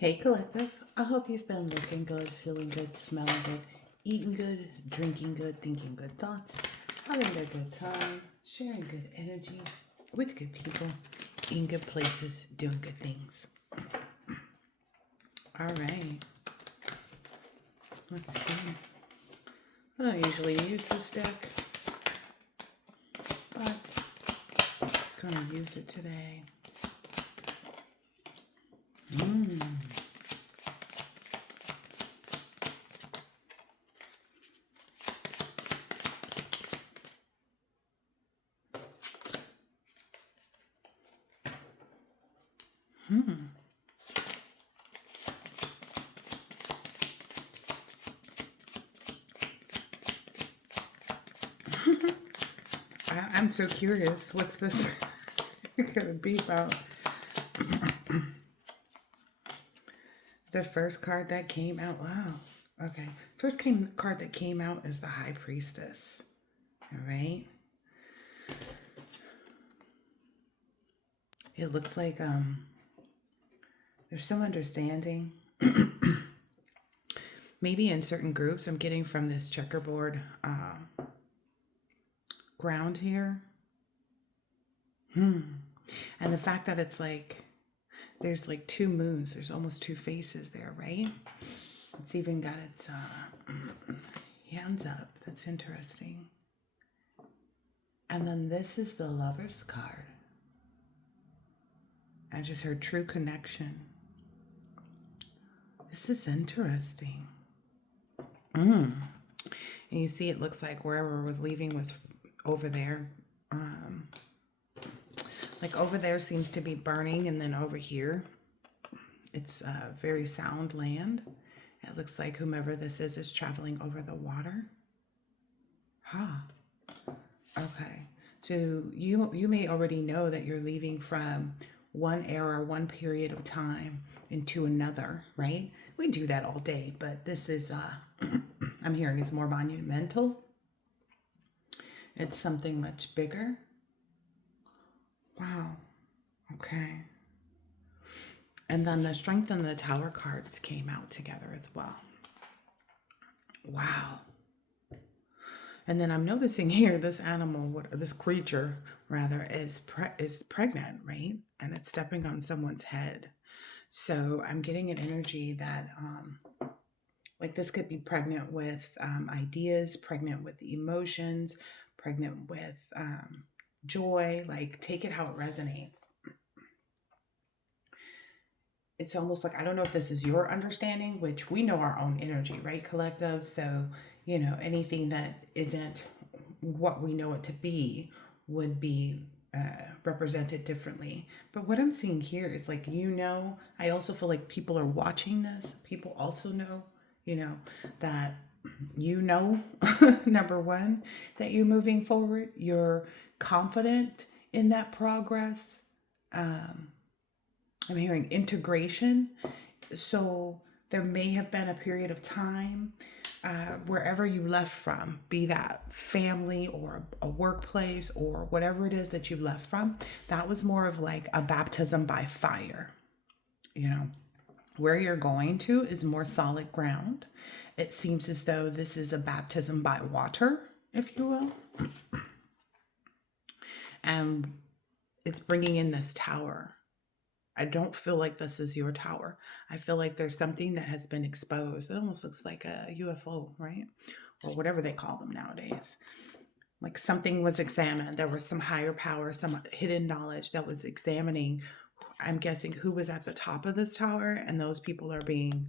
Hey Collective, I hope you've been looking good, feeling good, smelling good, eating good, drinking good, thinking good thoughts, having a good time, sharing good energy with good people, in good places, doing good things. All right, let's see. I don't usually use this deck, but I'm gonna use it today. I'm so curious. What's this gonna be about? The first card that came out. Wow. Okay. Card that came out is the High Priestess. All right. It looks like there's some understanding. Maybe in certain groups, I'm getting from this checkerboard ground here. And the fact that it's like there's like two moons, there's almost two faces there, right? It's even got its hands up. That's interesting. And then this is the Lover's card. I just heard true connection. This is interesting. And you see it looks like wherever it was leaving was over there. Like over there seems to be burning, and then over here it's very sound land. It looks like whomever this is traveling over the water. Okay. So you may already know that you're leaving from one era, one period of time into another, right? We do that all day, but this is I'm hearing is more monumental. It's something much bigger. Wow. Okay. And then the Strength and the Tower cards came out together as well. Wow. And then I'm noticing here this animal, this creature rather, is pregnant, right? And it's stepping on someone's head. So I'm getting an energy that like this could be pregnant with ideas, pregnant with emotions, pregnant with joy. Like take it how it resonates. It's almost like, I don't know if this is your understanding, which we know our own energy, right, Collective? So, you know, anything that isn't what we know it to be would be represented differently. But what I'm seeing here is like, you know, I also feel like people are watching this. People also know, you know, that you know, number one, that you're moving forward. You're confident in that progress. I'm hearing integration. So there may have been a period of time wherever you left from, be that family or a workplace or whatever it is that you left from, that was more of like a baptism by fire. You know, where you're going to is more solid ground. It seems as though this is a baptism by water, if you will. And it's bringing in this tower. I don't feel like this is your tower. I feel like there's something that has been exposed. It almost looks like a UFO, right? Or whatever they call them nowadays. Like something was examined. There was some higher power, some hidden knowledge that was examining, I'm guessing, who was at the top of this tower. And those people are being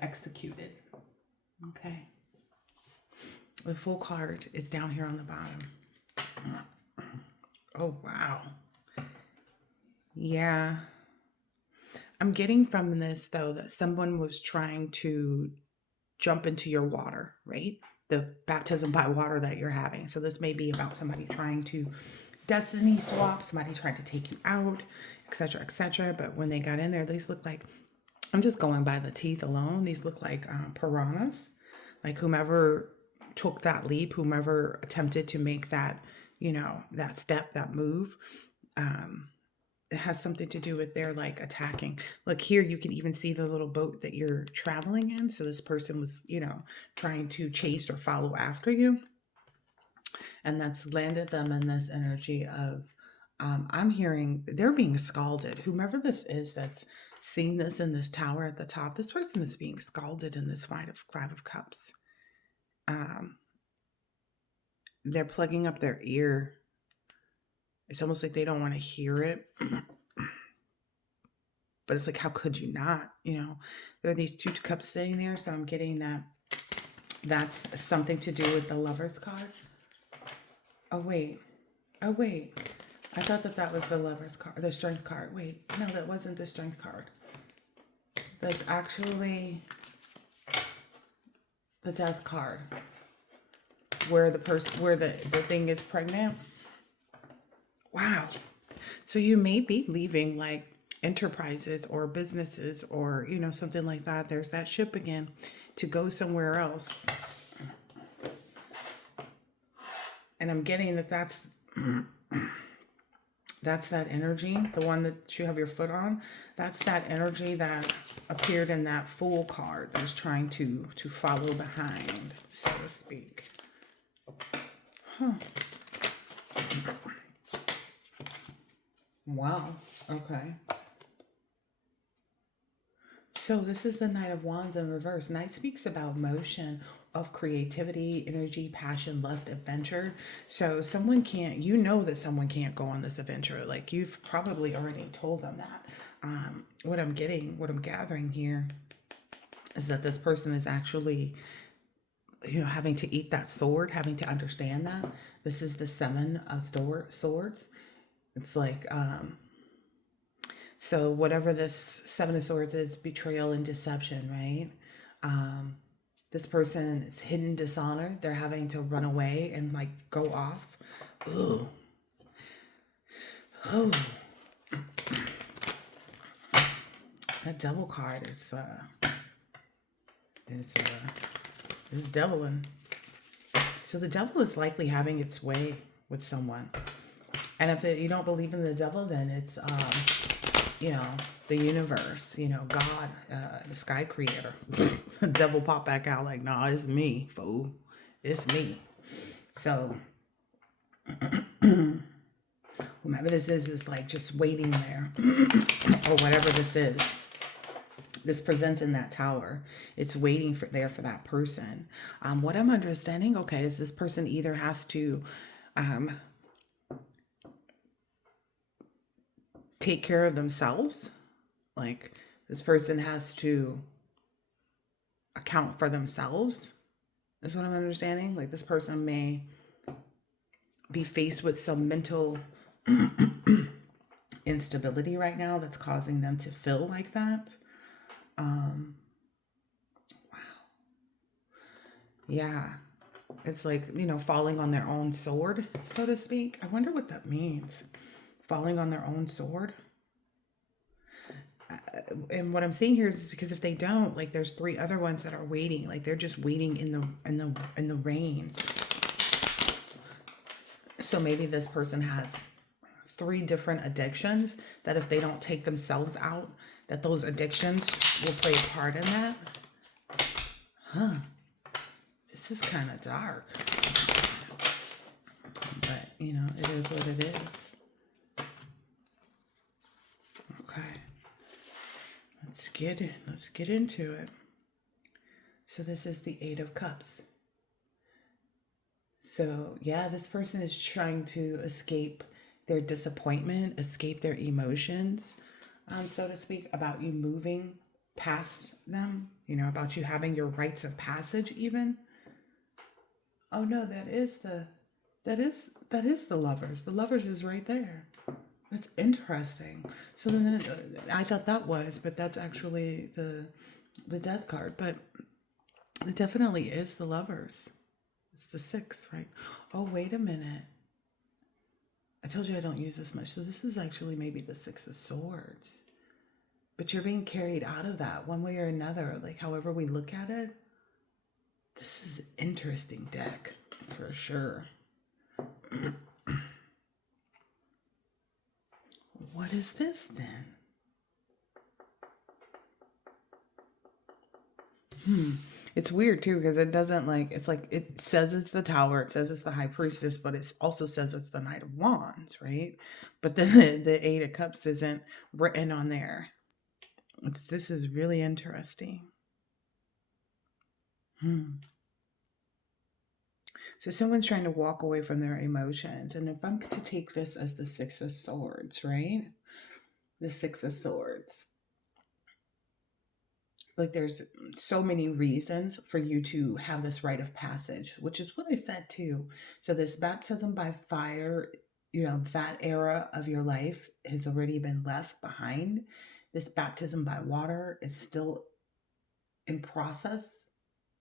executed. Okay. The full card is down here on the bottom. Oh, wow. Yeah. I'm getting from this, though, that someone was trying to jump into your water, right? The baptism by water that you're having. So this may be about somebody trying to destiny swap, somebody trying to take you out, etc., etc. But when they got in there, these look like, I'm just going by the teeth alone, these look like piranhas. Like whomever took that leap, whomever attempted to make that, you know, that step, that move, it has something to do with their like attacking. Look here, you can even see the little boat that you're traveling in. So this person was, trying to chase or follow after you. And that's landed them in this energy of, I'm hearing they're being scalded. Whomever this is that's seeing this in this tower at the top, this person is being scalded in this five of cups. Um, they're plugging up their ear. It's almost like they don't want to hear it. But it's like, how could you not? There are these two cups sitting there. So I'm getting that that's something to do with the Lover's card. Oh, wait. Oh, wait. I thought that was the Lover's card, the Strength card. Wait, no, that wasn't the Strength card. That's actually the Death card, where the thing is pregnant. Wow. So you may be leaving like enterprises or businesses or, something like that. There's that ship again to go somewhere else. And I'm getting that's that energy, the one that you have your foot on. That's that energy that appeared in that Fool card that was trying to follow behind, so to speak. Huh. Wow. Okay. So this is the Knight of Wands in reverse. Knight speaks about motion of creativity, energy, passion, lust, adventure. So that someone can't go on this adventure. Like you've probably already told them that. What I'm gathering here is that this person is actually, having to eat that sword, having to understand that. This is the Seven of Swords. It's like, so whatever this Seven of Swords is, betrayal and deception, right? This person is hidden dishonor. They're having to run away and like go off. Ooh. Oh. That Devil card is deviling. So the devil is likely having its way with someone. And if you don't believe in the devil, then it's the universe, God, the sky creator. The devil pop back out like, nah, it's me, fool. It's me. So whomever this is like just waiting there. Or whatever this is. This presents in that tower. It's waiting for that person. What I'm understanding, okay, is this person either has to take care of themselves. Like this person has to account for themselves. Is what I'm understanding. Like this person may be faced with some mental instability right now that's causing them to feel like that. Wow. Yeah. It's like, falling on their own sword, so to speak. I wonder what that means. Falling on their own sword. And what I'm seeing here is because if they don't, like there's three other ones that are waiting. Like they're just waiting in the rains. So maybe this person has three different addictions that if they don't take themselves out, that those addictions will play a part in that. Huh. This is kind of dark. But, it is what it is. Okay. Let's get into it. So this is the Eight of Cups. So, yeah, this person is trying to escape their disappointment, escape their emotions, so to speak, about you moving past them, about you having your rites of passage even. Oh no, that is the Lovers. The Lovers is right there. That's interesting. So then I thought that was, but that's actually the Death card. But it definitely is the Lovers. It's the Six, right? Oh, wait a minute. I told you I don't use this much. So this is actually maybe the Six of Swords. But you're being carried out of that one way or another. Like however we look at it. This is an interesting deck for sure. what is this then? It's weird too because it doesn't like, it's like it says it's the Tower, it says it's the High Priestess, but it also says it's the Knight of Wands, right? But then the Eight of Cups isn't written on there. This is really interesting. So someone's trying to walk away from their emotions. And if I'm to take this as the Six of Swords, right? The Six of Swords. Like there's so many reasons for you to have this rite of passage, which is what I said too. So this baptism by fire, that era of your life has already been left behind. This baptism by water is still in process,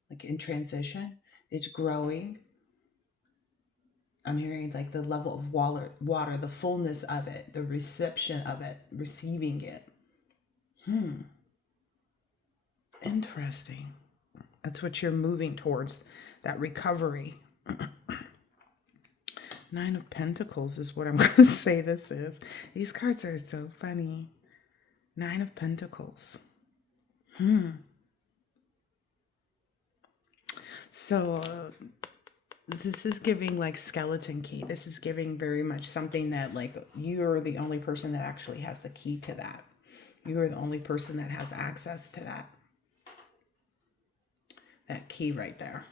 like in transition. It's growing. I'm hearing like the level of water, the fullness of it, the reception of it, receiving it. Interesting. That's what you're moving towards, that recovery. Nine of Pentacles is what I'm going to say this is. These cards are so funny. Nine of Pentacles. So this is giving like skeleton key. This is giving very much something that like you're the only person that actually has the key to that. You are the only person that has access to that. That key right there.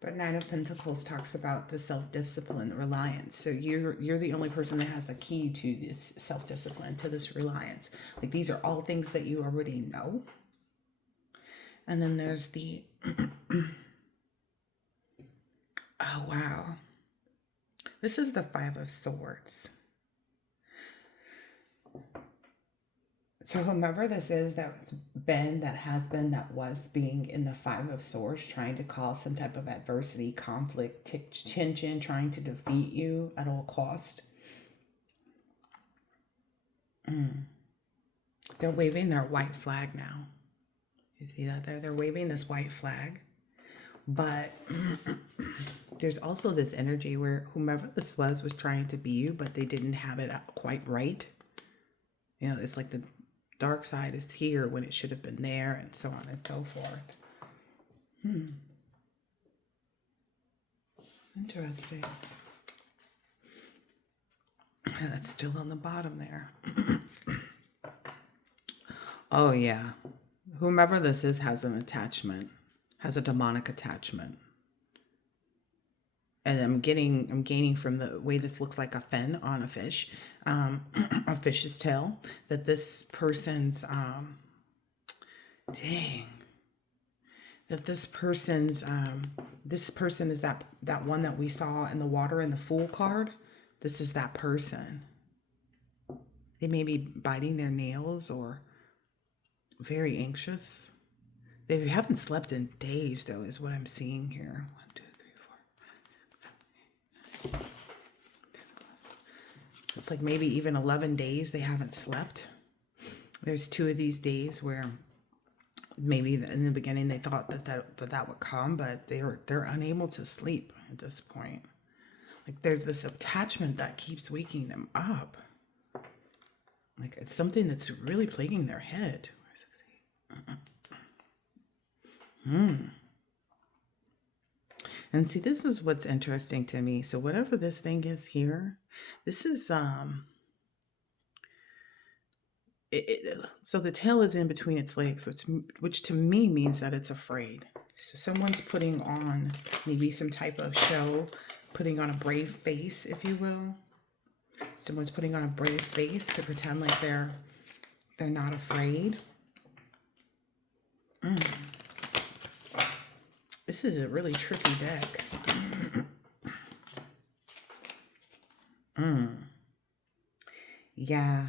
But Nine of Pentacles talks about the self-discipline, reliance. So you're the only person that has the key to this self-discipline, to this reliance. Like these are all things that you already know. And then there's the oh wow. This is the Five of Swords. So whomever this is that's been, that has been, that was being in the Five of Swords, trying to cause some type of adversity, conflict, tension, trying to defeat you at all cost. They're waving their white flag now. You see that there? They're waving this white flag. But there's also this energy where whomever this was trying to be you, but they didn't have it quite right. It's like the dark side is here when it should have been there, and so on and so forth. Interesting. That's still on the bottom there. Oh yeah. Whomever this is has an attachment, has a demonic attachment. And I'm gaining from the way this looks like a fin on a fish, a fish's tail, that this person's, that this person is that one that we saw in the water in the Fool card. This is that person. They may be biting their nails or very anxious. They haven't slept in days, though, is what I'm seeing here. 1, 2, 3, 4. It's like maybe even 11 days they haven't slept. There's 2 of these days where maybe in the beginning they thought that would come, but they're unable to sleep at this point. Like there's this attachment that keeps waking them up. Like it's something that's really plaguing their head. And see, this is what's interesting to me. So whatever this thing is here, this is so the tail is in between its legs, which to me means that it's afraid. So someone's putting on maybe some type of show, putting on a brave face, if you will. Someone's putting on a brave face to pretend like they're not afraid. This is a really tricky deck. Yeah.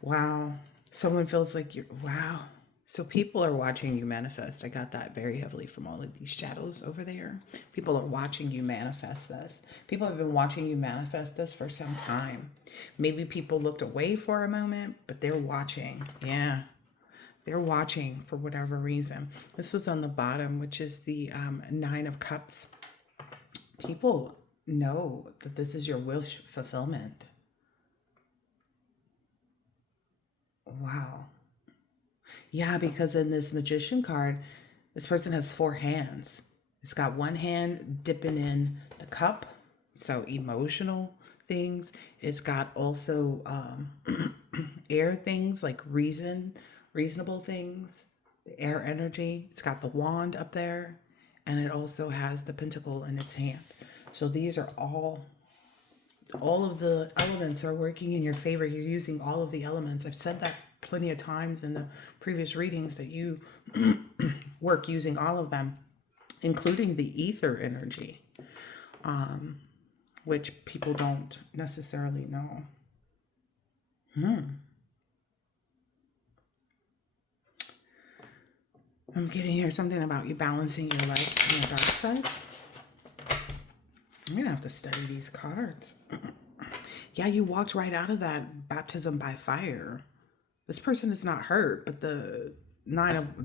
Wow. Someone feels like you're, wow. So people are watching you manifest. I got that very heavily from all of these shadows over there. People are watching you manifest this. People have been watching you manifest this for some time. Maybe people looked away for a moment, but they're watching. Yeah. They're watching for whatever reason. This was on the bottom, which is the 9 of Cups. People know that this is your wish fulfillment. Wow. Yeah, because in this magician card, this person has four hands. It's got one hand dipping in the cup, so emotional things. It's got also air things like reasonable things, the air energy. It's got the wand up there, and it also has the pentacle in its hand. So these are all of the elements are working in your favor. You're using all of the elements. I've said that plenty of times in the previous readings that you work using all of them, including the ether energy, which people don't necessarily know. I'm getting here something about you balancing your light and your dark side. I'm going to have to study these cards. Yeah, you walked right out of that baptism by fire. This person is not hurt, but the nine of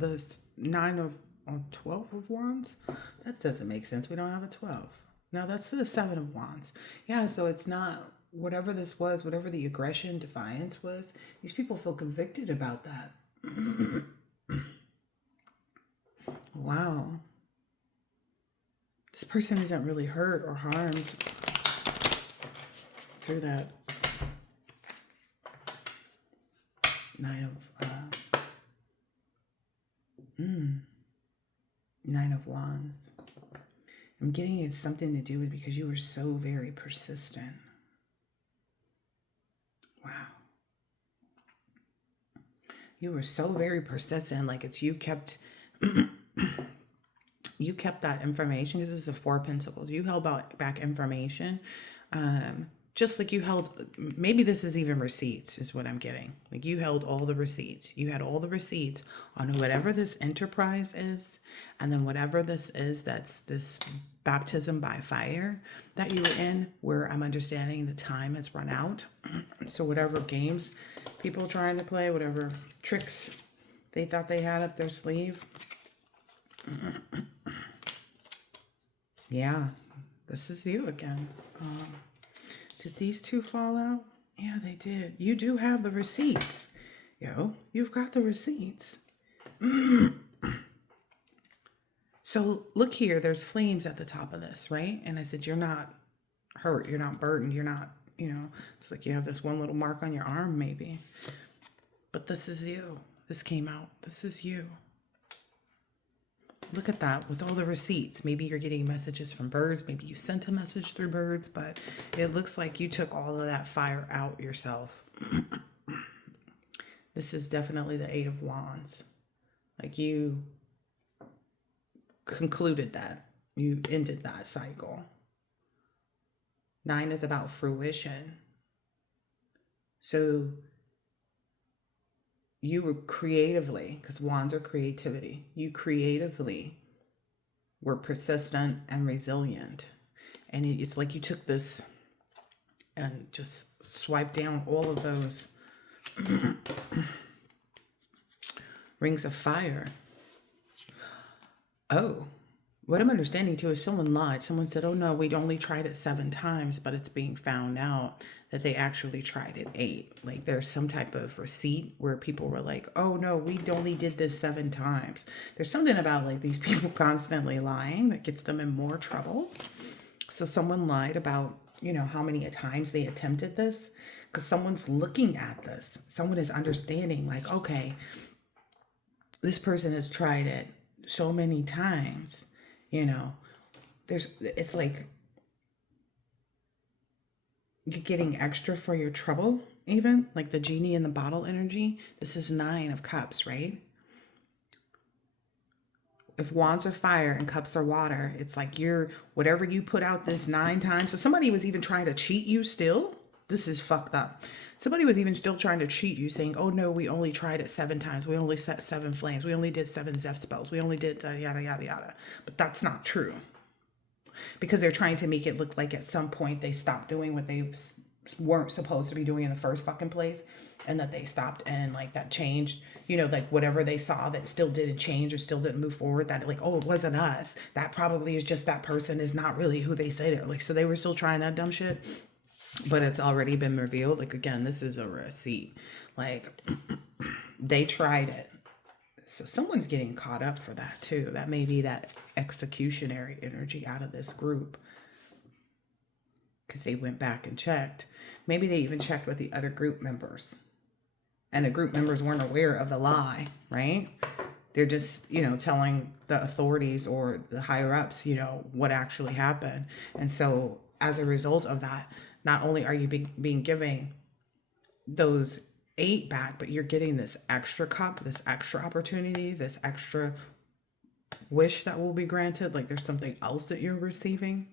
12 of wands, that doesn't make sense. We don't have a 12. No, that's the 7 of wands. Yeah, so it's not whatever this was, whatever the aggression, defiance was. These people feel convicted about that. Wow. This person isn't really hurt or harmed through that Nine of Wands. I'm getting it's something to do with because you were so very persistent. Wow. You were so very persistent. Like it's you kept you kept that information. This is the Four of Pentacles. You held back information. Just like you held, maybe this is even receipts is what I'm getting. Like you held all the receipts. You had all the receipts on whatever this enterprise is. And then whatever this is, that's this baptism by fire that you were in, where I'm understanding the time has run out. So whatever games people trying to play, whatever tricks they thought they had up their sleeve. Yeah, this is you again. Did these two fall out? Yeah, they did. You do have the receipts. Yo, you've got the receipts. So look here, there's flames at the top of this, right? And I said, you're not hurt. You're not burdened. You're not, it's like you have this one little mark on your arm maybe. But this is you. This came out. This is you. Look at that with all the receipts. Maybe you're getting messages from birds. Maybe you sent a message through birds, but it looks like you took all of that fire out yourself. This is definitely the Eight of Wands. Like you concluded that. You ended that cycle. 9 is about fruition. So you were creatively, because wands are creativity, you creatively were persistent and resilient. And it's like you took this and just swiped down all of those rings of fire. Oh, what I'm understanding too is someone lied. Someone said, oh no, we'd only tried it 7 times, but it's being found out that they actually tried it 8. Like there's some type of receipt where people were like, oh no, we only did this 7 times. There's something about like these people constantly lying that gets them in more trouble. So someone lied about, how many times they attempted this, because someone's looking at this. Someone is understanding like, okay, this person has tried it so many times, it's like you're getting extra for your trouble, even like the genie in the bottle energy. This is 9 of cups, right? If wands are fire and cups are water, it's like whatever you put out this 9 times. So somebody was even trying to cheat you still. This is fucked up. Somebody was even still trying to cheat you, saying, oh no, we only tried it 7 times. We only set 7 flames. We only did 7 Zeph spells. We only did yada, yada, yada. But that's not true. Because they're trying to make it look like at some point they stopped doing what they weren't supposed to be doing in the first fucking place. And that they stopped and like that changed, like whatever they saw that still didn't change or still didn't move forward, that like, oh, it wasn't us. That probably is just that person is not really who they say they're. Like, so they were still trying that dumb shit. But it's already been revealed. Like, again, this is a receipt. Like, They tried it. So someone's getting caught up for that too. That may be that executionary energy out of this group, because they went back and checked. Maybe they even checked with the other group members, and the group members weren't aware of the lie, right? They're just, telling the authorities or the higher ups, what actually happened. And so as a result of that, not only are you being given those 8 back, but you're getting this extra cup, this extra opportunity, this extra wish that will be granted. Like there's something else that you're receiving.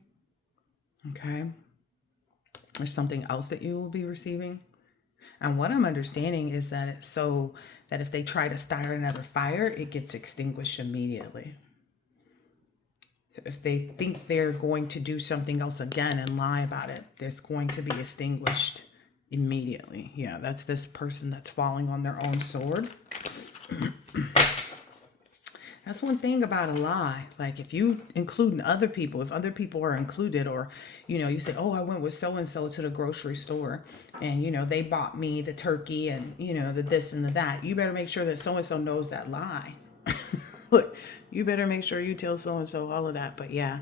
Okay. There's something else that you will be receiving. And what I'm understanding is that it's so that if they try to start another fire, it gets extinguished immediately. So if they think they're going to do something else again and lie about it, it's going to be extinguished immediately. Yeah, that's this person that's falling on their own sword. That's one thing about a lie. Like if you include other people, if other people are included, or, you say, oh, I went with so-and-so to the grocery store and, they bought me the turkey and, the this and the that. You better make sure that so-and-so knows that lie. Look, you better make sure you tell so-and-so all of that. But yeah,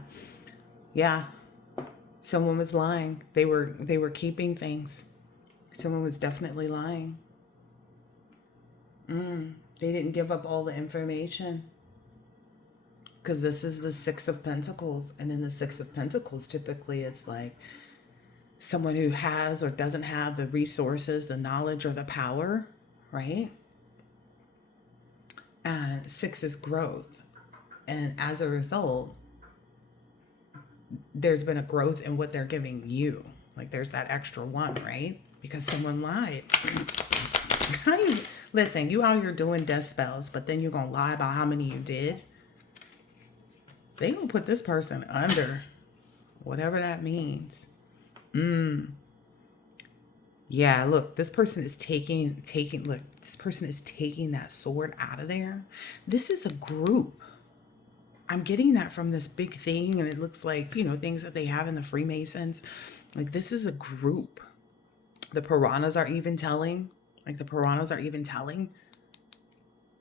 someone was lying. They were keeping things. Someone was definitely lying. They didn't give up all the information. Because this is the 6 of Pentacles. And in the 6 of Pentacles, typically it's like someone who has or doesn't have the resources, the knowledge, or the power, right? And 6 is growth. And as a result, there's been a growth in what they're giving you. Like there's that extra 1, right? Because someone lied. Listen, you out here doing death spells, but then you're going to lie about how many you did. They gonna put this person under, whatever that means. Yeah, look, this person is taking, look, this person is taking that sword out of there. This is a group. I'm getting that from this big thing, and it looks like, things that they have in the Freemasons. Like, this is a group. The piranhas are even telling,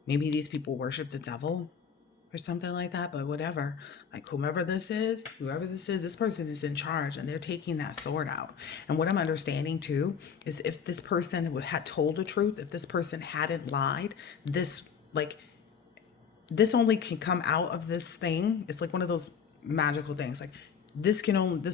maybe these people worship the devil or something like that, but whatever. Like whoever this is, this person is in charge, and they're taking that sword out. And what I'm understanding too is if this person had told the truth, if this person hadn't lied, this only can come out of this thing. It's like one of those magical things. Like this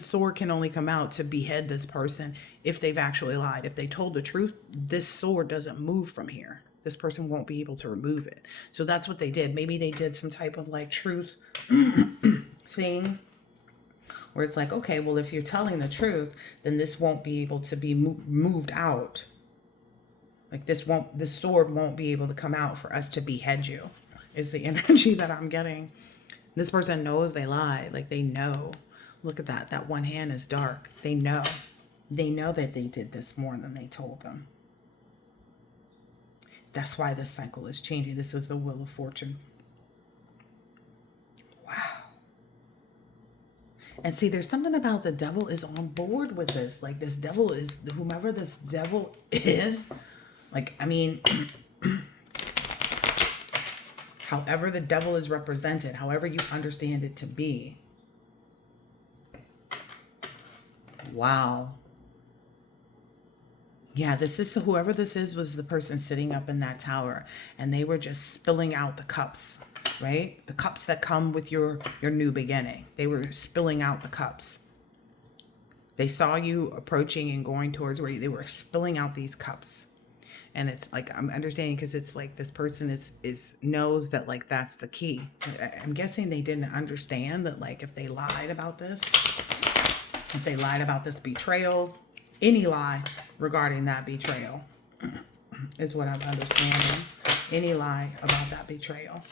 sword can only come out to behead this person if they've actually lied. If they told the truth, this sword doesn't move from here. This person won't be able to remove it. So that's what they did. Maybe they did some type of like truth thing where it's like, okay, well, if you're telling the truth, then this won't be able to be moved out. Like this sword won't be able to come out for us to behead you. Is the energy that I'm getting. This person knows they lied. Like they know. Look at that. That one hand is dark. They know. They know that they did this more than they told them. That's why this cycle is changing. This is the Wheel of Fortune. Wow. And see, there's something about the devil is on board with this. Like this devil is, whomever this devil is, like, I mean, however the devil is represented, however you understand it to be. Wow. Yeah, this is, whoever this is was the person sitting up in that tower, and they were just spilling out the cups, right? The cups that come with your new beginning. They were spilling out the cups. They saw you approaching and going towards where they were spilling out these cups. And it's like, I'm understanding because it's like this person is knows that like that's the key. I'm guessing they didn't understand that like if they lied about this, betrayal, any lie regarding that betrayal is what I'm understanding. Any lie about that betrayal.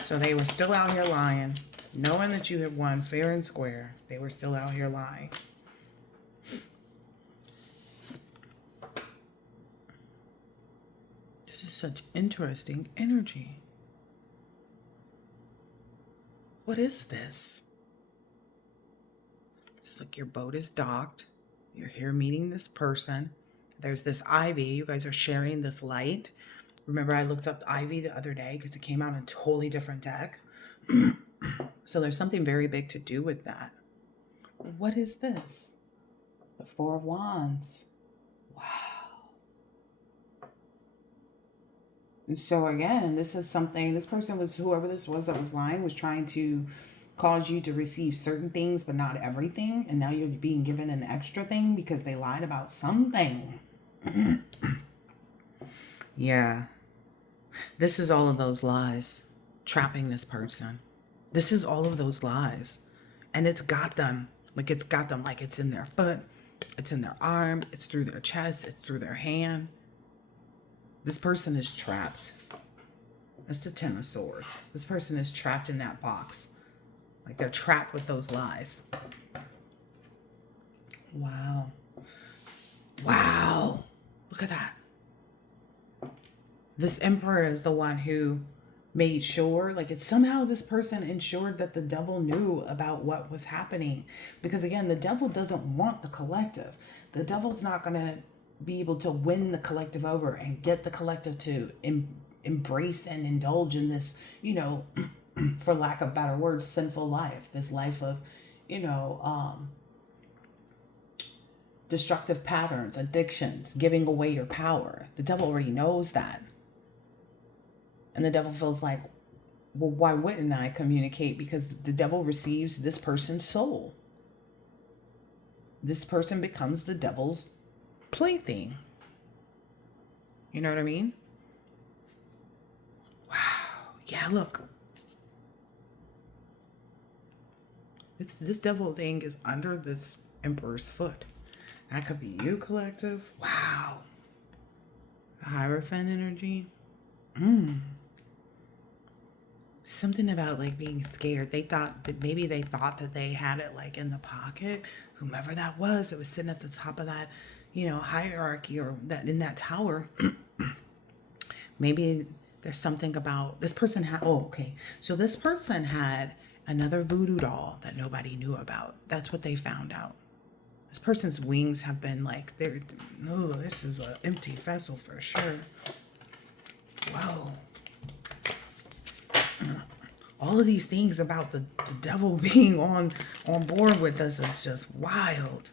So they were still out here lying, knowing that you had won fair and square. They were still out here lying. This is such interesting energy. What is this? It's like your boat is docked. You're here meeting this person. There's this ivy. You guys are sharing this light. Remember, I looked up ivy the other day because it came out in a totally different deck. So there's something very big to do with that. What is this? The Four of Wands. Wow. And so again, this is something, this person was, whoever this was that was lying, was trying to cause you to receive certain things, but not everything. And now you're being given an extra thing because they lied about something. Yeah. This is all of those lies trapping this person. This is all of those lies. And it's got them. Like it's got them, like it's in their foot, it's in their arm, it's through their chest, it's through their hand. This person is trapped. That's the Ten of Swords. This person is trapped in that box. Like they're trapped with those lies. Wow. Wow. Look at that. This Emperor is the one who made sure, like it's somehow this person ensured that the devil knew about what was happening. Because again, the devil doesn't want the collective. The devil's not going to be able to win the collective over and get the collective to embrace and indulge in this, you know, for lack of better words, sinful life. This life of, you know, destructive patterns, addictions, giving away your power. The devil already knows that. And the devil feels like, well, why wouldn't I communicate? Because the devil receives this person's soul. This person becomes the devil's plaything. You know what I mean? Wow. Yeah, look. This devil thing is under this Emperor's foot. That could be you, collective. Wow. The Hierophant energy. Something about like being scared. They thought that maybe they thought that they had it like in the pocket. Whomever that was sitting at the top of that, you know, hierarchy or that in that tower. Maybe there's something about this person had. Oh, okay. So this person had another voodoo doll that nobody knew about. That's what they found out. This person's wings have been like, they're, oh, this is an empty vessel for sure. Whoa. All of these things about the devil being on board with us is just wild.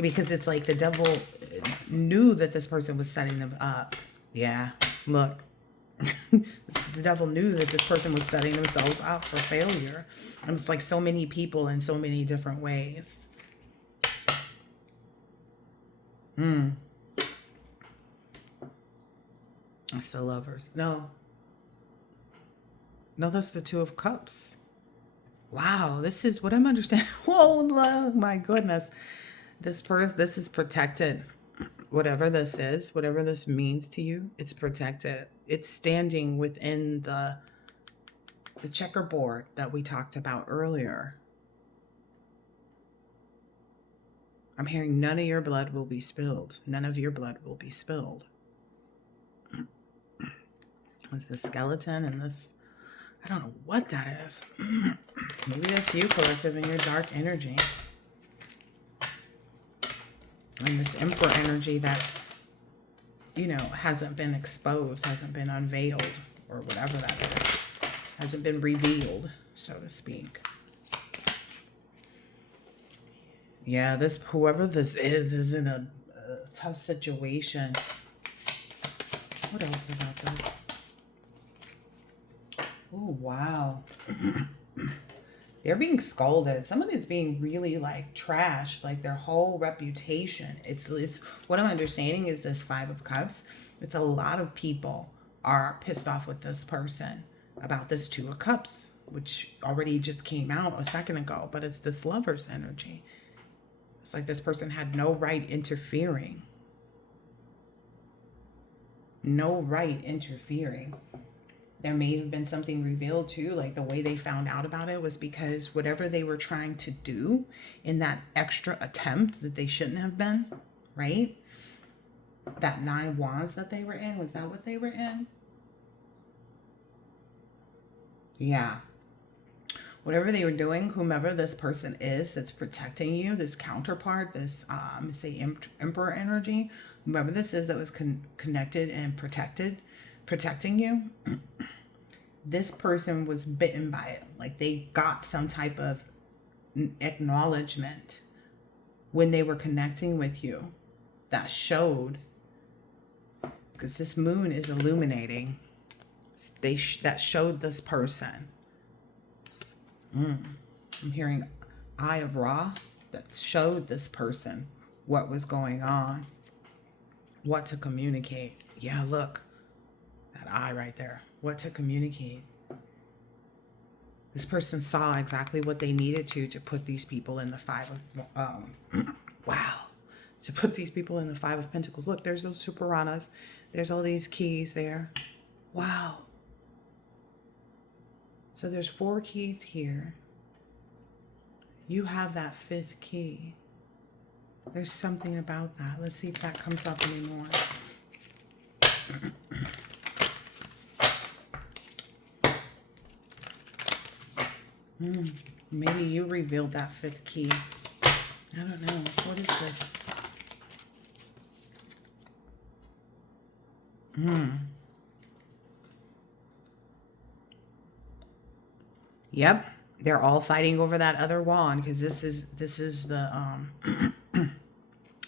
Because it's like the devil knew that this person was setting them up. Yeah, look. The devil knew that this person was setting themselves up for failure. And it's like so many people in so many different ways. That's the Lovers. No, that's the Two of Cups. Wow, this is what I'm understanding. Whoa, my goodness. This is protected. Whatever this is, whatever this means to you, it's protected. It's standing within the checkerboard that we talked about earlier. I'm hearing none of your blood will be spilled. None of your blood will be spilled. It's the skeleton and this, I don't know what that is. Maybe that's you, collective, in your dark energy. And this Emperor energy that, you know, hasn't been exposed, hasn't been unveiled, or whatever that is. Hasn't been revealed, so to speak. Yeah, whoever this is in a tough situation. What else about this? Oh, wow. They're being scolded. Somebody's being really like trashed, like their whole reputation. It's what I'm understanding is this Five of Cups. It's a lot of people are pissed off with this person about this Two of Cups, which already just came out a second ago, but it's this Lover's energy. It's like this person had no right interfering. No right interfering. There may have been something revealed too, like the way they found out about it was because whatever they were trying to do in that extra attempt that they shouldn't have been, right? That Nine of Wands that they were in, was that what they were in? Yeah. Whatever they were doing, whomever this person is that's protecting you, this counterpart, this, say, emperor energy, whomever this is that was connected and protecting you, this person was bitten by it. Like they got some type of acknowledgement when they were connecting with you that showed, because this moon is illuminating, that showed this person. I'm hearing Eye of Ra, that showed this person what was going on, what to communicate. Yeah, look, that eye right there, what to communicate. This person saw exactly what they needed to put these people in the Five of, wow, to put these people in the Five of Pentacles. Look, there's those two piranhas. There's all these keys there. Wow. So there's 4 keys here. You have that 5th key. There's something about that. Let's see if that comes up anymore. Maybe you revealed that 5th key. I don't know. What is this? Yep. They're all fighting over that other wand, because this is the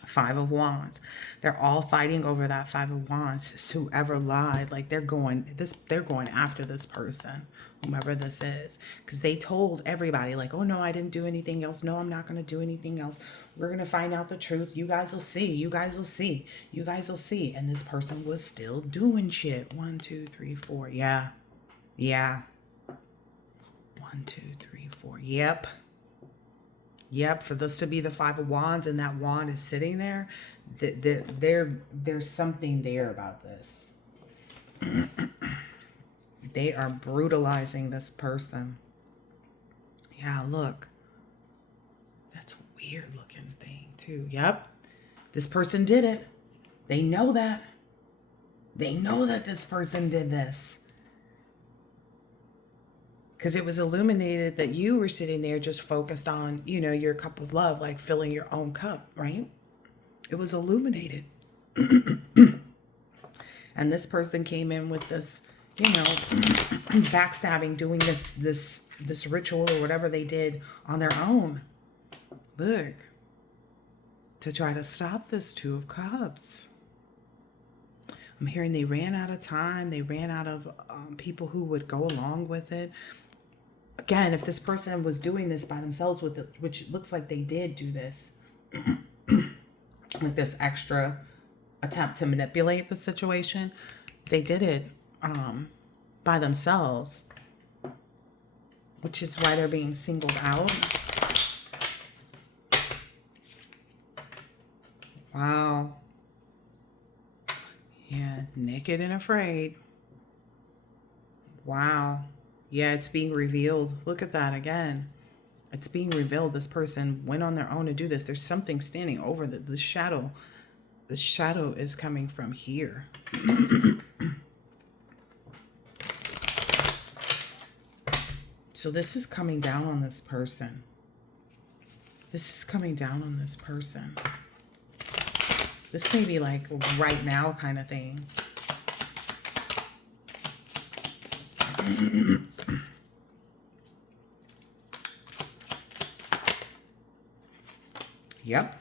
5 of Wands. They're all fighting over that 5 of Wands. It's whoever lied, like they're going after this person, whomever this is, because they told everybody like, oh no, I didn't do anything else. No, I'm not going to do anything else. We're going to find out the truth. You guys will see. You guys will see. You guys will see. And this person was still doing shit. 1, 2, 3, 4. Yeah. 1, 2, 3, 4. Yep. For this to be the 5 of Wands and that wand is sitting there, there's something there about this. They are brutalizing this person. Yeah, look. That's a weird looking thing too. Yep. This person did it. They know that. They know that this person did this. Because it was illuminated that you were sitting there just focused on, your cup of love, like filling your own cup, right? It was illuminated. And this person came in with this, backstabbing, doing this ritual or whatever they did on their own. Look. To try to stop this 2 of Cups. I'm hearing they ran out of time. They ran out of people who would go along with it. Again, if this person was doing this by themselves, which it looks like they did do this, with this extra attempt to manipulate the situation, they did it by themselves, which is why they're being singled out. Wow. Yeah, naked and afraid. Wow. Yeah, it's being revealed. Look at that again. It's being revealed. This person went on their own to do this. There's something standing over the shadow. The shadow is coming from here. So this is coming down on this person. This is coming down on this person. This may be like right now kind of thing. Yep.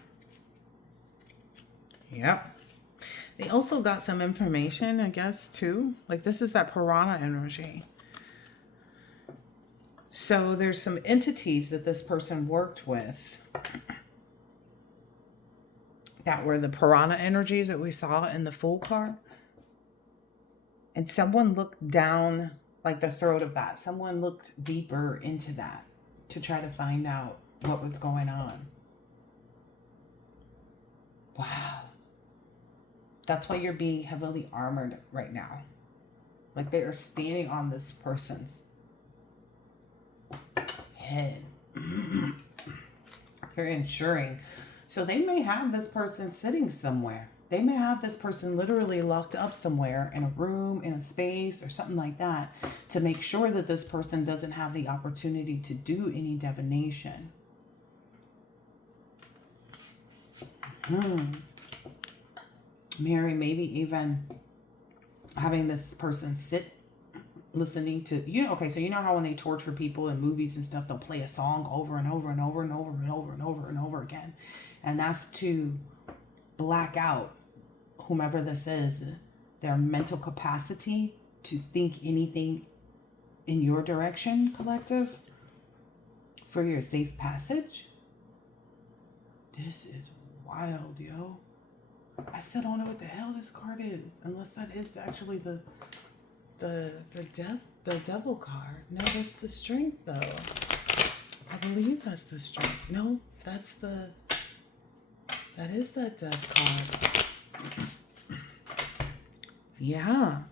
They also got some information, I guess, too. Like this is that piranha energy. So there's some entities that this person worked with that were the piranha energies that we saw in the Fool card. And someone looked down like the throat of that. Someone looked deeper into that to try to find out what was going on. Wow. That's why you're being heavily armored right now. Like they are standing on this person's head. They're ensuring. So they may have this person sitting somewhere. They may have this person literally locked up somewhere in a room, in a space, or something like that, to make sure that this person doesn't have the opportunity to do any divination. Mary, maybe even having this person sit listening to, okay, so you know how when they torture people in movies and stuff, they'll play a song over and over and over and over and over and over and over again. And that's to black out whomever this is, their mental capacity to think anything in your direction, collective, for your safe passage. This is wild, yo. I still don't know what the hell this card is, unless that is actually the devil card. No, that's the strength though. I believe that's the strength. No, that is that death card. Yeah.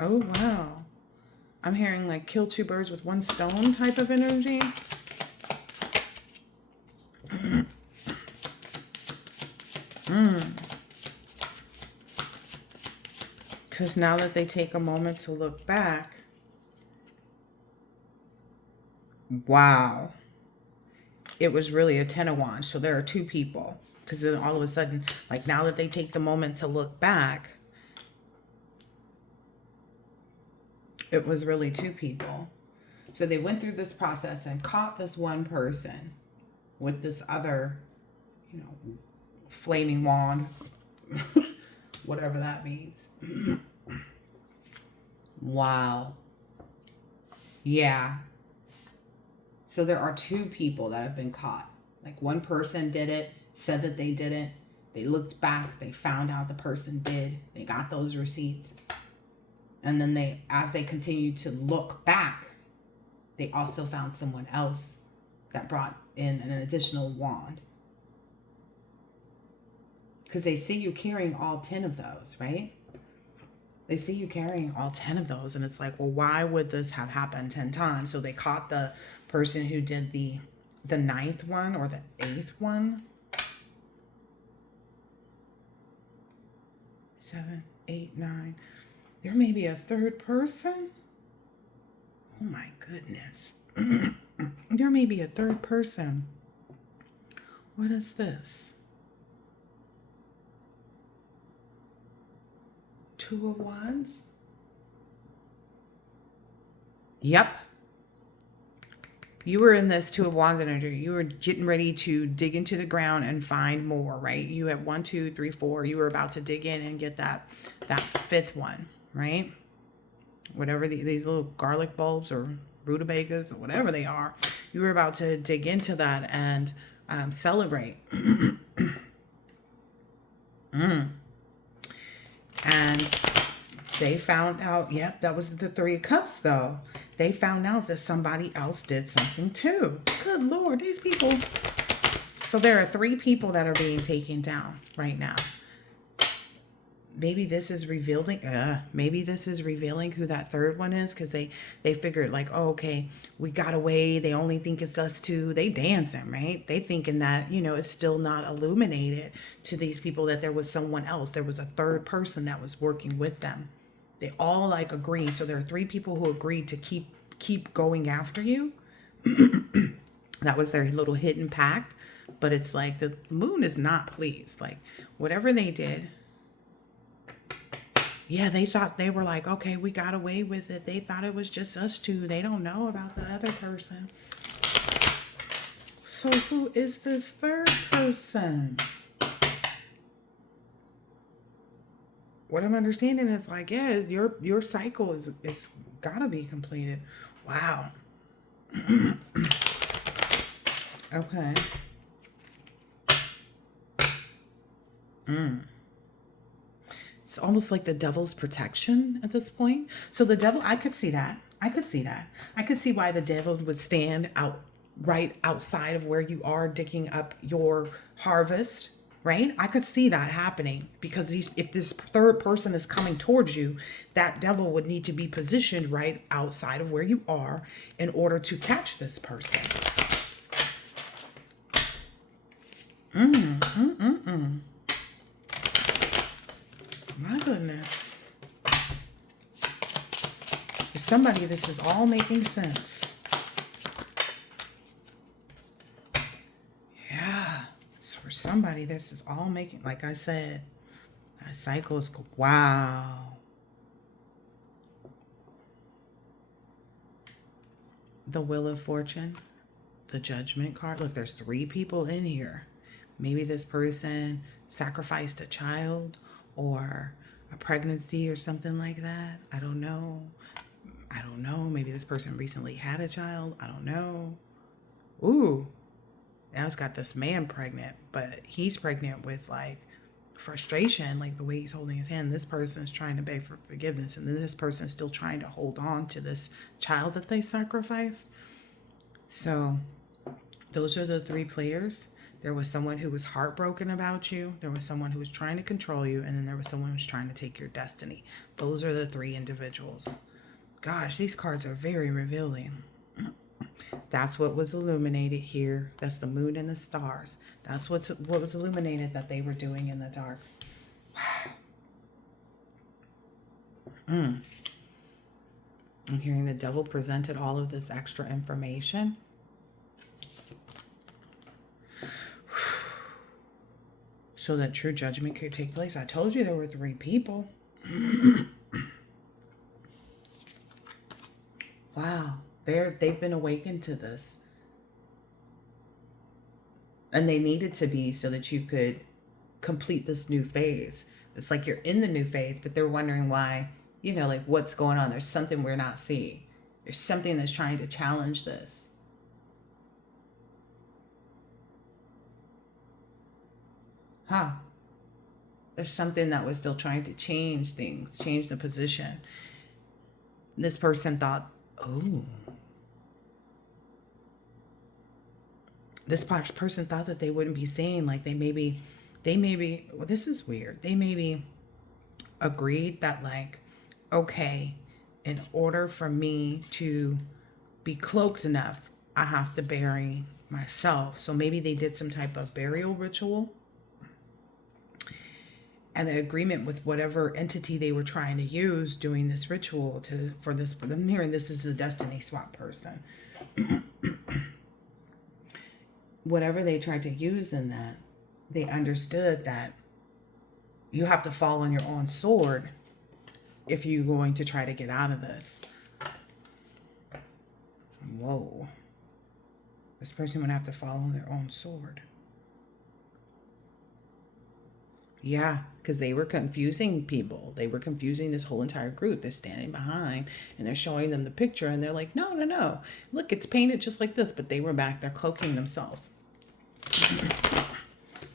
Oh wow. I'm hearing like kill two birds with one stone type of energy. Because now that they take a moment to look back, wow, it was really a 10 of Wands. So there are two people. Because then all of a sudden, like now that they take the moment to look back, it was really two people. So they went through this process and caught this one person with this other, flaming wand, whatever that means. Wow. Yeah. So there are two people that have been caught. Like one person did it, said that they didn't. They looked back, they found out the person did. They got those receipts. And then as they continued to look back, they also found someone else that brought in an additional wand. Because they see you carrying all 10 of those, right? They see you carrying all 10 of those. And it's like, well, why would this have happened 10 times? So they caught the person who did the 9th one or the 8th one. 7, 8, 9. There may be a third person. Oh my goodness. There may be a third person. What is this? 2 of Wands? Yep. You were in this 2 of Wands energy. You were getting ready to dig into the ground and find more, right? You had 1, 2, 3, 4. You were about to dig in and get that 5th one, right? Whatever these little garlic bulbs or rutabagas or whatever they are. You were about to dig into that and celebrate. And they found out, yep, that was the 3 of Cups though. They found out that somebody else did something too. Good Lord, these people. So there are 3 people that are being taken down right now. Maybe this is revealing, who that 3rd one is, because they figured like, oh, okay, we got away. They only think it's us 2. They dancing, right? They thinking that, it's still not illuminated to these people that there was someone else. There was a 3rd person that was working with them. They all like agreed. So there are 3 people who agreed to keep going after you. That was their little hidden pact. But it's like the moon is not pleased. Like whatever they did. Yeah, they thought they were like, okay, we got away with it. They thought it was just us 2. They don't know about the other person. So who is this 3rd person? What I'm understanding is like, yeah, your cycle is gotta be completed. Wow. Okay. It's almost like the devil's protection at this point. So the devil, I could see that. I could see why the devil would stand right outside of where you are digging up your harvest, right? I could see that happening because if this 3rd person is coming towards you, that devil would need to be positioned right outside of where you are in order to catch this person. My goodness. For somebody, this is all making sense. Yeah. So for somebody, this is all making, like I said, that cycle is, wow. The Wheel of Fortune, the Judgment card. Look, there's 3 people in here. Maybe this person sacrificed a child or a pregnancy or something like that. I don't know. I don't know. Maybe this person recently had a child. I don't know. Ooh. Now it's got this man pregnant, but he's pregnant with like frustration, like the way he's holding his hand. This person is trying to beg for forgiveness, and then this person is still trying to hold on to this child that they sacrificed. So those are the 3 players. There was someone who was heartbroken about you. There was someone who was trying to control you. And then there was someone who was trying to take your destiny. Those are the 3 individuals. Gosh, these cards are very revealing. That's what was illuminated here. That's the moon and the stars. That's what was illuminated that they were doing in the dark. I'm hearing the devil presented all of this extra information. So that true judgment could take place. I told you there were 3 people. Wow. They've been awakened to this. And they needed to be so that you could complete this new phase. It's like you're in the new phase, but they're wondering why, you know, like what's going on. There's something we're not seeing. There's something that's trying to challenge this. Huh. There's something that was still trying to change things, change the position. This person thought, oh. This person thought that they wouldn't be seen. Like they maybe, well, this is weird. They maybe agreed that like, okay, in order for me to be cloaked enough, I have to bury myself. So maybe they did some type of burial ritual. And the agreement with whatever entity they were trying to use doing this ritual for them here, and this is the destiny swap person. Whatever they tried to use in that, they understood that you have to fall on your own sword if you're going to try to get out of this. Whoa. This person would have to fall on their own sword. Yeah, because they were confusing people. They were confusing this whole entire group. They're standing behind and they're showing them the picture and they're like, no, no, no. Look, it's painted just like this. But they were back there cloaking themselves.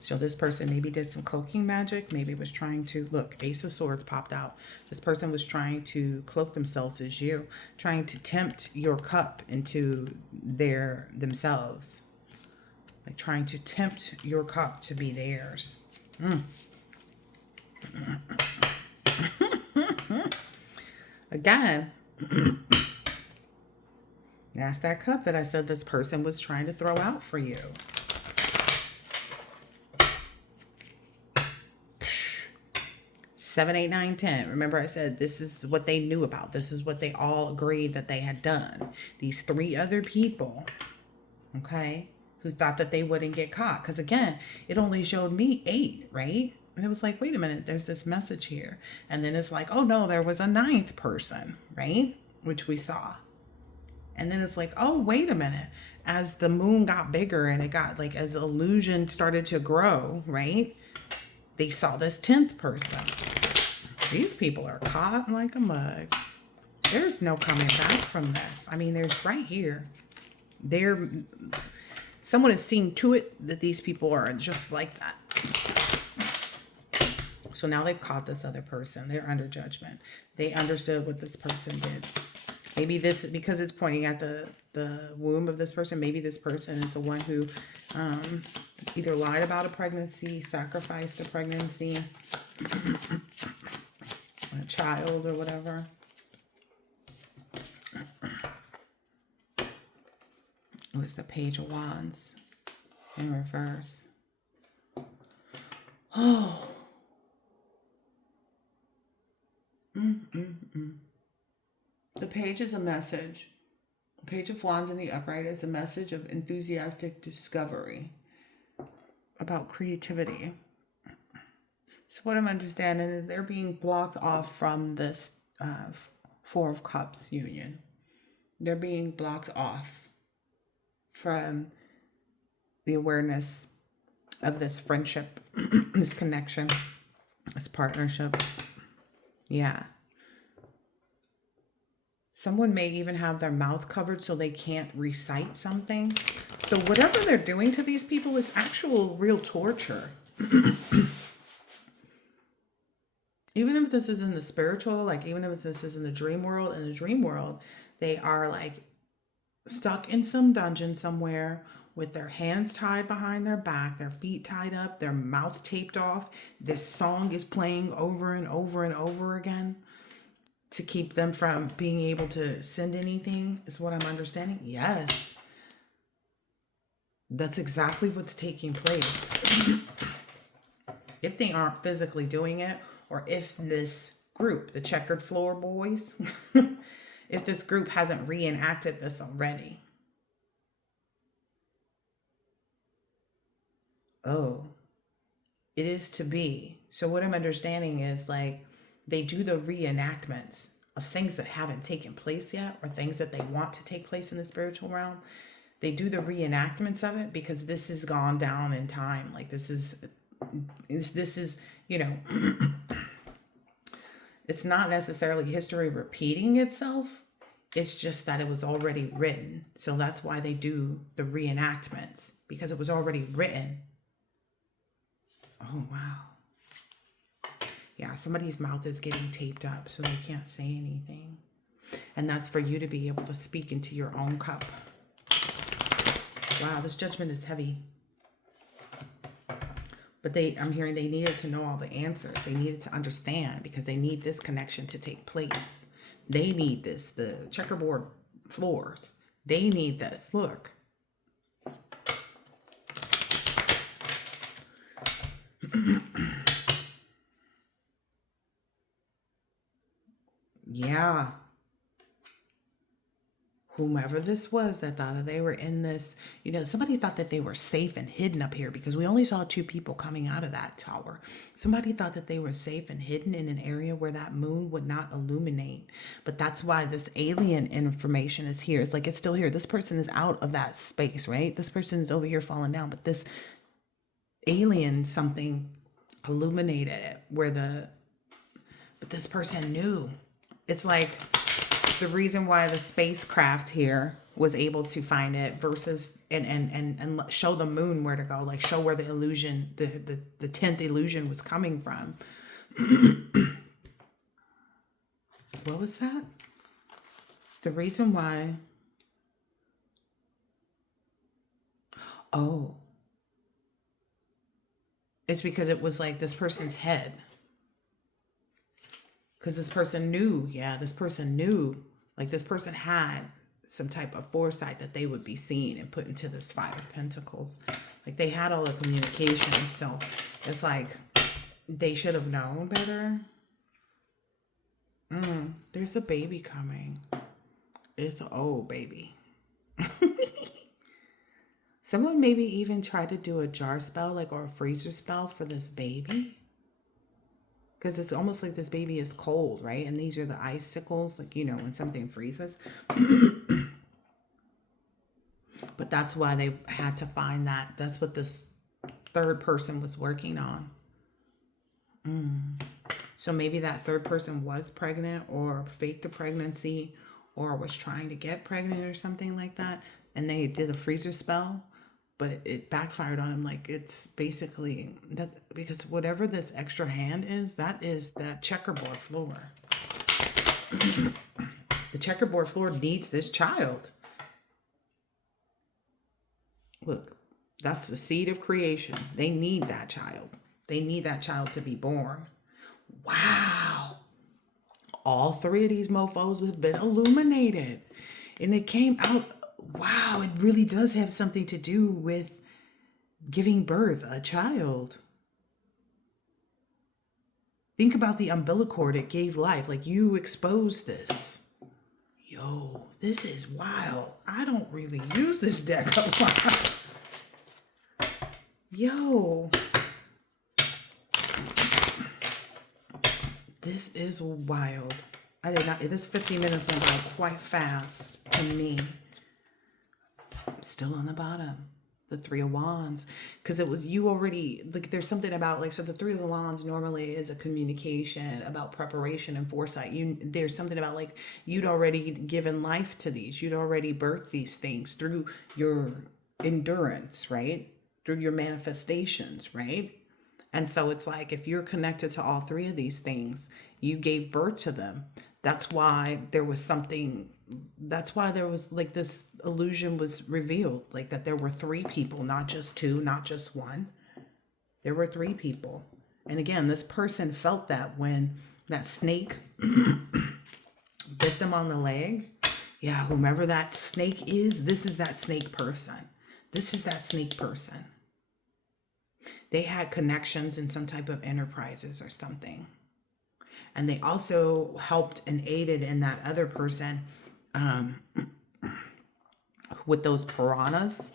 So this person maybe did some cloaking magic. Maybe was trying to, look, Ace of Swords popped out. This person was trying to cloak themselves as you. Trying to tempt your cup into themselves. Like trying to tempt your cup to be theirs. Again, that's that cup that I said this person was trying to throw out for you. Seven, 8, 9, 10. Remember I said this is what they knew about. This is what they all agreed that they had done. These 3 other people, okay, who thought that they wouldn't get caught. Because again, it only showed me 8, right? And it was like, wait a minute, there's this message here. And then it's like, oh no, there was a 9th person, right? Which we saw. And then it's like, oh, wait a minute. As the moon got bigger and it got like, as the illusion started to grow, right? They saw this 10th person. These people are caught like a mug. There's no coming back from this. I mean, there's right here. Someone has seen to it that these people are just like that. So now they've caught this other person. They're under judgment. They understood what this person did. Maybe this, because it's pointing at the womb of this person, maybe this person is the one who either lied about a pregnancy, sacrificed a pregnancy, a child or whatever. It was the Page of Wands in reverse. Oh. Mm. The page is a message. The Page of Wands in the upright is a message of enthusiastic discovery about creativity. So what I'm understanding is they're being blocked off from this Four of Cups union. They're being blocked off from the awareness of this friendship, this connection, this partnership. Yeah. Someone may even have their mouth covered so they can't recite something. So whatever they're doing to these people is actual real torture. Even if this is in the spiritual, like even if this is in the dream world, they are like stuck in some dungeon somewhere with their hands tied behind their back, their feet tied up, their mouth taped off. This song is playing over and over and over again to keep them from being able to send anything, is what I'm understanding. Yes. That's exactly what's taking place. If they aren't physically doing it, or if this group, the checkered floor boys, if this group hasn't reenacted this already. Oh, it is to be. So what I'm understanding is like they do the reenactments of things that haven't taken place yet, or things that they want to take place in the spiritual realm. They do the reenactments of it because this has gone down in time. Like this is, you know, it's not necessarily history repeating itself. It's just that it was already written. So that's why they do the reenactments, because it was already written. Oh, wow. Yeah, somebody's mouth is getting taped up so they can't say anything. And that's for you to be able to speak into your own cup. Wow, this judgment is heavy. But I'm hearing they needed to know all the answers. They needed to understand because they need this connection to take place. They need this, the checkerboard floors. They need this. Look. Yeah. Whomever this was that thought that they were in this, somebody thought that they were safe and hidden up here because we only saw two people coming out of that tower. Somebody thought that they were safe and hidden in an area where that moon would not illuminate. But that's why this alien information is here. It's like it's still here. This person is out of that space, right? This person is over here falling down, but this alien something illuminated it but this person knew. It's like the reason why the spacecraft here was able to find it versus and show the moon where to go, like show where the illusion, the 10th illusion was coming from. What was that? The reason why. Oh, it's because it was like this person's head. Because this person knew, this person knew, like this person had some type of foresight that they would be seen and put into this Five of Pentacles. Like they had all the communication. So it's like they should have known better. There's a baby coming. It's an old baby. Someone maybe even tried to do a jar spell, like, or a freezer spell for this baby. Because it's almost like this baby is cold, right? And these are the icicles, like, when something freezes. But that's why they had to find that. That's what this third person was working on. So maybe that third person was pregnant or faked a pregnancy or was trying to get pregnant or something like that. And they did a freezer spell. But it backfired on him. Like it's basically that, because whatever this extra hand is that checkerboard floor. The checkerboard floor needs this child. Look, that's the seed of creation. They need that child. They need that child to be born. Wow. All three of these mofos have been illuminated. And it came out. Wow, it really does have something to do with giving birth, a child. Think about the umbilical cord it gave life. Like, you exposed this. Yo, this is wild. I don't really use this deck a lot. Yo. This is wild. I did not, this 15 minutes went by quite fast to me. Still on the bottom. The Three of Wands. Because it was, you already, like, there's something about, like, so the Three of Wands normally is a communication about preparation and foresight. There's something about, like, you'd already given life to these. You'd already birthed these things through your endurance, right? Through your manifestations, right? And so it's like, if you're connected to all three of these things, you gave birth to them. That's why there was something, that's why there was, like, this illusion was revealed, like, that there were three people, not just two, not just one. There were three people. And again, this person felt that when that snake bit them on the leg. Yeah, whomever that snake is, this is that snake person. This is that snake person. They had connections in some type of enterprises or something. And they also helped and aided in that other person with those piranhas.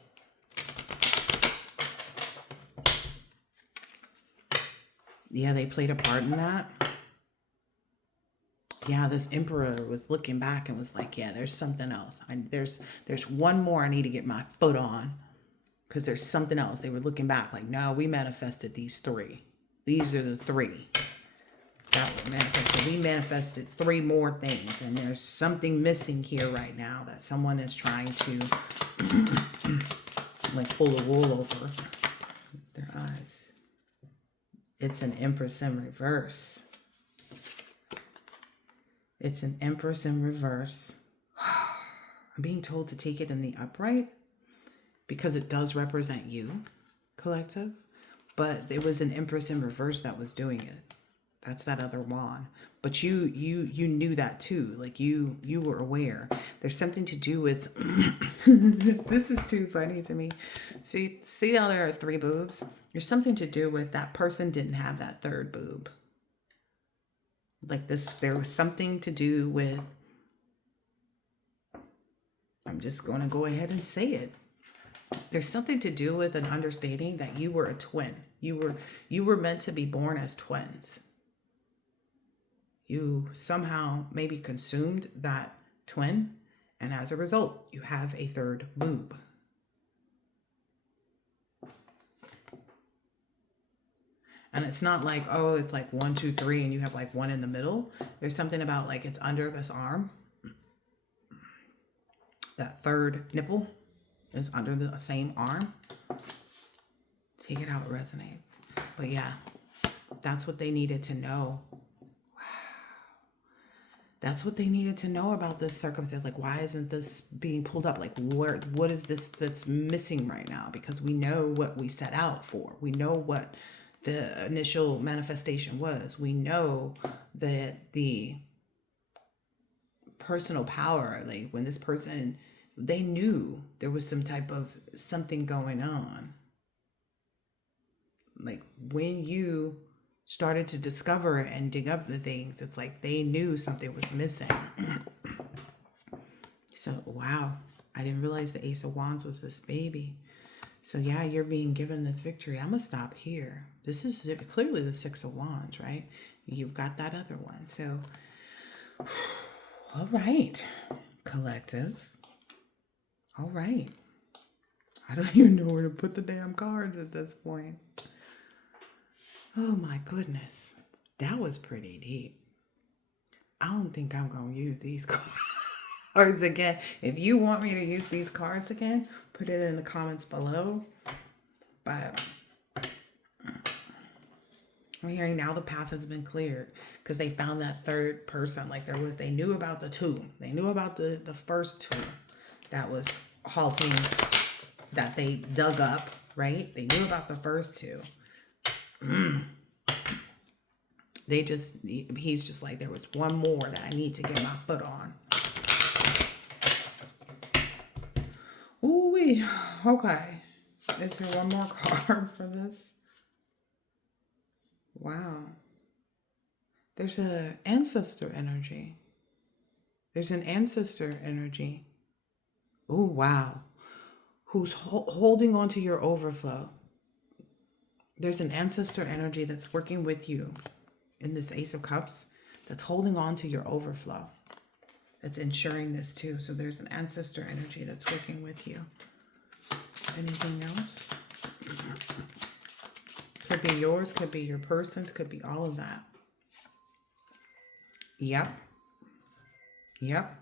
Yeah, they played a part in that. Yeah, this emperor was looking back and was like, yeah, there's something else. There's one more I need to get my foot on. Because there's something else. They were looking back like, no, we manifested these three. These are the three that were manifested. We manifested three more things. And there's something missing here right now that someone is trying to like pull the wool over their eyes. It's an Empress in reverse. It's an Empress in reverse. I'm being told to take it in the upright, because it does represent you, collective. But it was an Empress in reverse that was doing it. That's that other wand. But you knew that too. Like, you were aware. There's something to do with this is too funny to me. See how there are three boobs? There's something to do with that person didn't have that third boob. Like this, there was something to do with, I'm just going to go ahead and say it. There's something to do with an understanding that you were a twin. You were meant to be born as twins. You somehow maybe consumed that twin, and as a result, you have a third boob. And it's not like, oh, it's like 1, 2, 3, and you have like one in the middle. There's something about, like, it's under this arm. That third nipple is under the same arm. Take it how it resonates. But yeah, that's what they needed to know. Wow. That's what they needed to know about this circumstance. Like, why isn't this being pulled up? Like, what is this that's missing right now? Because we know what we set out for. We know what the initial manifestation was. We know that the personal power, like, when this person, they knew there was some type of something going on. Like, when you started to discover and dig up the things, it's like they knew something was missing. So, wow, I didn't realize the Ace of Wands was this baby. So yeah, you're being given this victory. I'm gonna stop here. This is clearly the Six of Wands, right? You've got that other one. So, all right, collective. All right. I don't even know where to put the damn cards at this point. Oh my goodness. That was pretty deep. I don't think I'm going to use these cards again. If you want me to use these cards again, put it in the comments below. But I'm hearing now the path has been cleared because they found that third person. Like, they knew about the two. They knew about the first two that was halting, that they dug up, right? They knew about the first two. He's just like, there was one more that I need to get my foot on. Ooh-wee. Okay. Is there one more card for this? Wow. There's an ancestor energy. There's an ancestor energy. Oh, wow. Who's holding on to your overflow. There's an ancestor energy that's working with you in this Ace of Cups that's holding on to your overflow. That's ensuring this too. So there's an ancestor energy that's working with you. Anything else? Could be yours, could be your person's, could be all of that. Yep. Yep.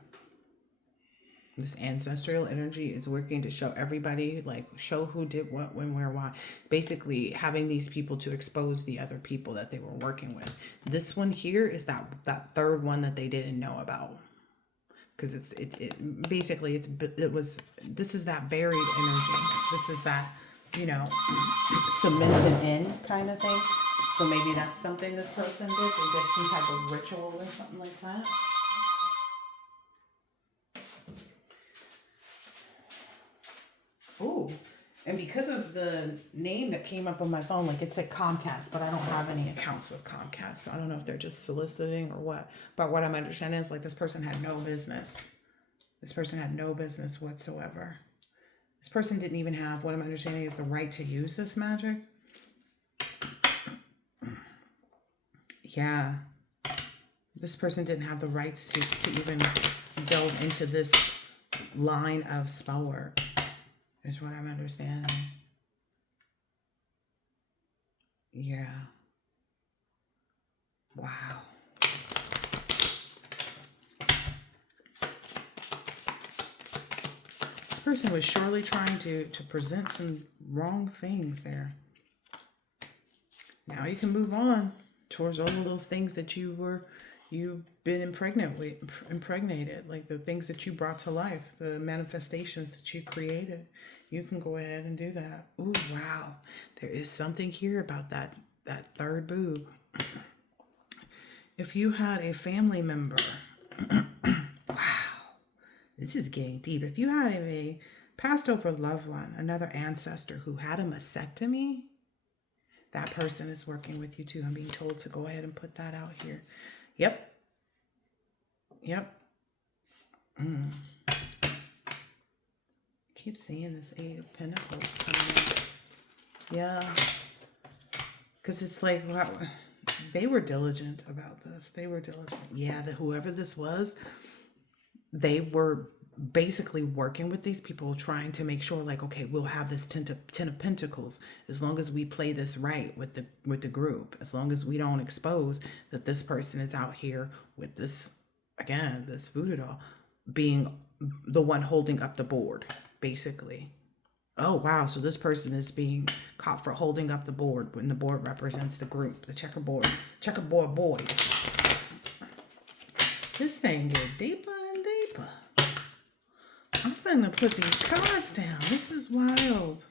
This ancestral energy is working to show everybody, like show who did what, when, where, why. Basically having these people to expose the other people that they were working with. This one here is that third one that they didn't know about. Because this is that buried energy. This is that, cemented in kind of thing. So maybe that's something this person did. They did some type of ritual or something like that. Ooh, and because of the name that came up on my phone, like it said Comcast, but I don't have any accounts with Comcast. So I don't know if they're just soliciting or what. But what I'm understanding is like this person had no business. This person had no business whatsoever. This person didn't even have, what I'm understanding is the right to use this magic. Yeah. This person didn't have the rights to even delve into this line of spell work. Is what I'm understanding. Yeah. Wow. This person was surely trying to present some wrong things there. Now you can move on towards all of those things that you've been impregnated, like the things that you brought to life, the manifestations that you created. You can go ahead and do that. Ooh, wow. There is something here about that third boob. If you had a family member, wow, this is getting deep. If you had a passed over loved one, another ancestor who had a mastectomy, that person is working with you too. I'm being told to go ahead and put that out here. Yep. Keep seeing this Eight of Pentacles coming up. Yeah. Because it's like, wow, they were diligent about this. They were diligent. Yeah, whoever this was, they were basically working with these people, trying to make sure, like, okay, we'll have this Ten of Pentacles as long as we play this right with the group, as long as we don't expose that this person is out here with this, again, this voodoo doll being the one holding up the board, basically. Oh, wow. So this person is being caught for holding up the board when the board represents the group, the checkerboard boys. This thing get deeper and deeper. I'm finna put these cards down. This is wild.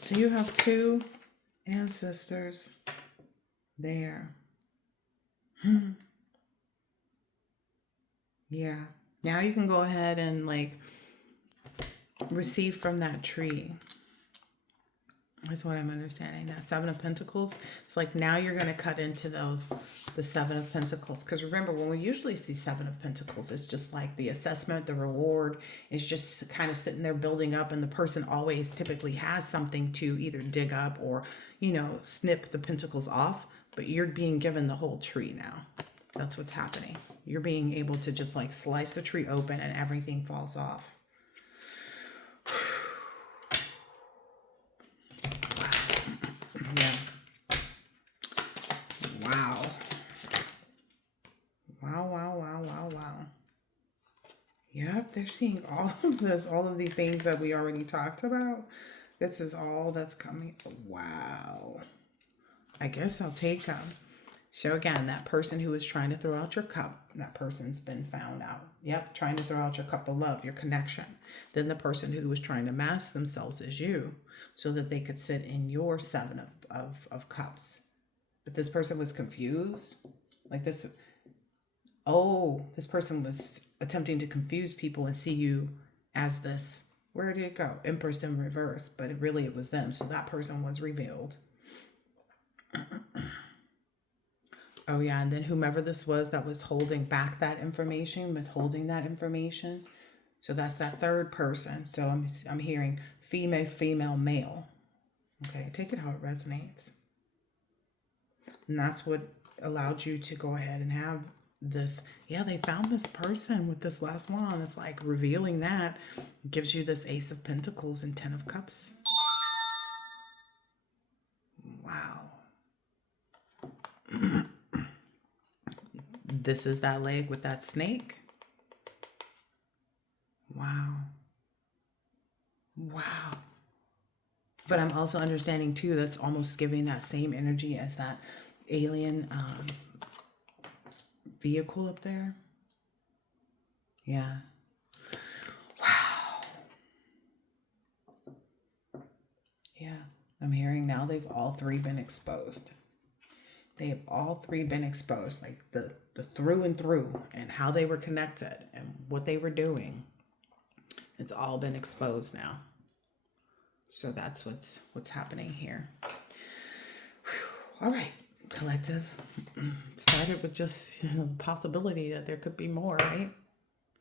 So you have two ancestors there. Yeah. Now you can go ahead and like receive from that tree. That's what I'm understanding. That Seven of Pentacles. It's like now you're going to cut into the Seven of Pentacles. Because remember, when we usually see Seven of Pentacles, it's just like the assessment, the reward is just kind of sitting there building up. And the person always typically has something to either dig up or, snip the pentacles off. But you're being given the whole tree now. That's what's happening. You're being able to just like slice the tree open and everything falls off. Yeah. Wow. Wow. Yep, they're seeing all of this, all of the things that we already talked about. This is all that's coming. Wow. I guess I'll take them. So again, that person who is trying to throw out your cup, that person's been found out. Yep, trying to throw out your cup of love, your connection. Then the person who was trying to mask themselves as you so that they could sit in your Seven of Cups. But this person was confused. Like this, this person was attempting to confuse people and see you as this. Where did it go? Empress in reverse, but it was them. So that person was revealed. Oh yeah, and then whomever this was that was holding back that information, withholding that information. So that's that third person. So I'm hearing female, female, male. Okay, take it how it resonates. And that's what allowed you to go ahead and have this. Yeah, they found this person with this last one. It's like revealing that gives you this Ace of Pentacles and Ten of Cups. Wow. This is that leg with that snake. Wow. Wow. But I'm also understanding too, that's almost giving that same energy as that alien vehicle up there. Yeah. Wow. Yeah. I'm hearing now they've all three been exposed. They have all three been exposed, like the through and through, and how they were connected and what they were doing. It's all been exposed now. So that's what's happening here. Whew. All right, collective. Started with just possibility that there could be more, right?